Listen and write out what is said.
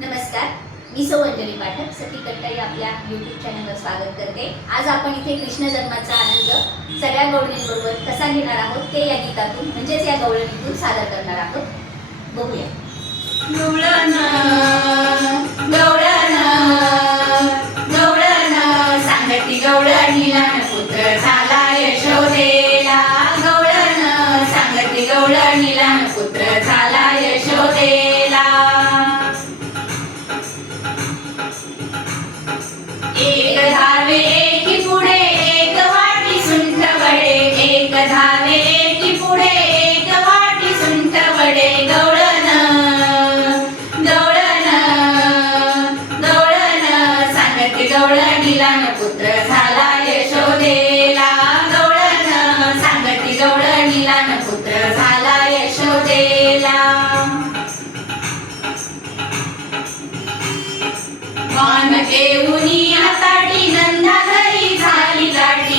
नमस्कार. मी सौ अंजली पाठक सती कट्टाई आपल्या यूट्यूब चॅनलवर स्वागत करते. आज आपण इथे कृष्ण जन्माचा आनंद सगळ्या गवळणींबरोबर कसा घेणार आहोत ते या गीतातून म्हणजेच या गवळणीतून सादर करणार आहोत. बघूया. गवळणा गवळणा गवळणा सांगती गवळणीला पुत्र एक धावे एकी पुढे एक वाटी सुंट वडे एक धावे पुढे एक वाटी सुंट वडे गवळण गवळण गवळण सांगते गवळणीला न पुत्र झाला यशोदेला. गवळण सांगते गवळणीला न पुत्र झाला यशोदेला.